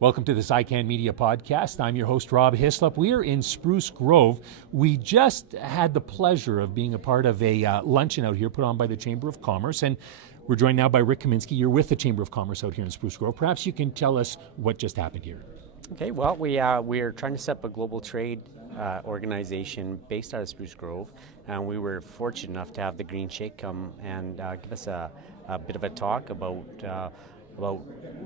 Welcome to this ICANN Media podcast. I'm your host, Rob Hislop. We are in Spruce Grove. We just had the pleasure of being a part of a luncheon out here put on by the Chamber of Commerce, and we're joined now by Rik Kaminsky. You're with the Chamber of Commerce out here in Spruce Grove. Perhaps you can tell us what just happened here. Okay, well, we are trying to set up a global trade organization based out of Spruce Grove, and we were fortunate enough to have the Green Sheikh come and give us a bit of a talk about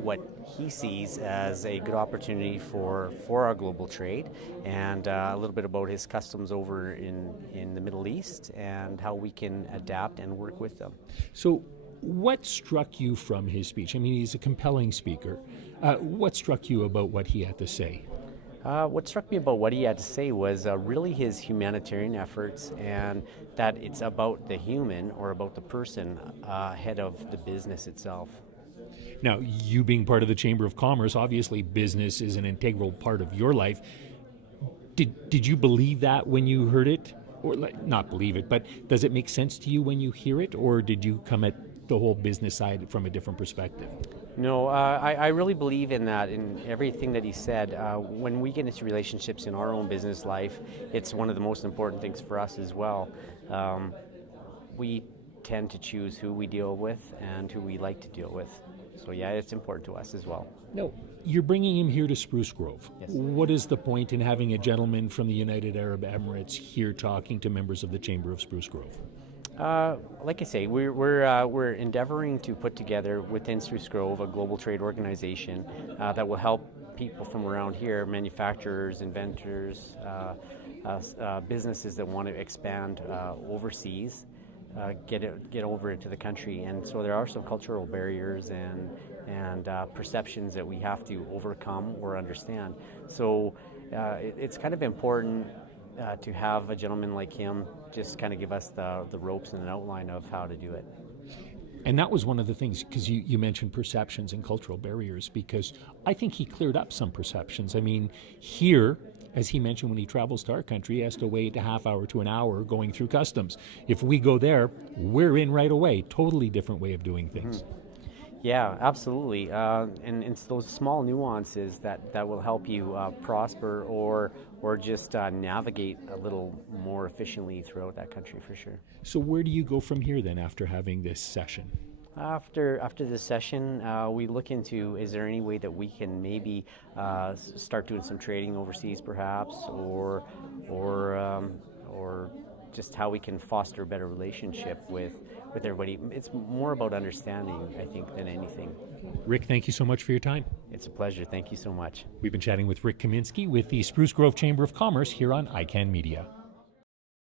what he sees as a good opportunity for our global trade, and a little bit about his customs over in the Middle East and how we can adapt and work with them. So what struck you from his speech? I mean, he's a compelling speaker. What struck you about what he had to say? What struck me about what he had to say was really his humanitarian efforts, and that it's about the human or about the person ahead of the business itself. Now, you being part of the Chamber of Commerce, obviously business is an integral part of your life. Did you believe that when you heard it? Or not believe it, but does it make sense to you when you hear it? Or did you come at the whole business side from a different perspective? No, I really believe in that, in everything that he said. When we get into relationships in our own business life, it's one of the most important things for us as well. We tend to choose who we deal with and who we like to deal with. So yeah, it's important to us as well. No, you're bringing him here to Spruce Grove. Yes. What is the point in having a gentleman from the United Arab Emirates here talking to members of the Chamber of Spruce Grove? Like I say, we're endeavoring to put together within Spruce Grove a global trade organization that will help people from around here, manufacturers, inventors, businesses that want to expand overseas, get over into the country. And so there are some cultural barriers and perceptions that we have to overcome or understand. So it's kind of important to have a gentleman like him just kind of give us the ropes and an outline of how to do it. And that was one of the things, because you mentioned perceptions and cultural barriers, because I think he cleared up some perceptions. I mean, here, as he mentioned, when he travels to our country, he has to wait a half hour to an hour going through customs. If we go there, we're in right away. Totally different way of doing things. Mm-hmm. Yeah, absolutely. And it's those small nuances that will help you prosper or just navigate a little more efficiently throughout that country, for sure. So where do you go from here then after having this session? After this session, we look into, is there any way that we can maybe start doing some trading overseas perhaps, or just how we can foster a better relationship with everybody. It's more about understanding, I think, than anything. Rik, thank you so much for your time. It's a pleasure. Thank you so much. We've been chatting with Rik Kaminsky with the Spruce Grove Chamber of Commerce here on ICANN Media.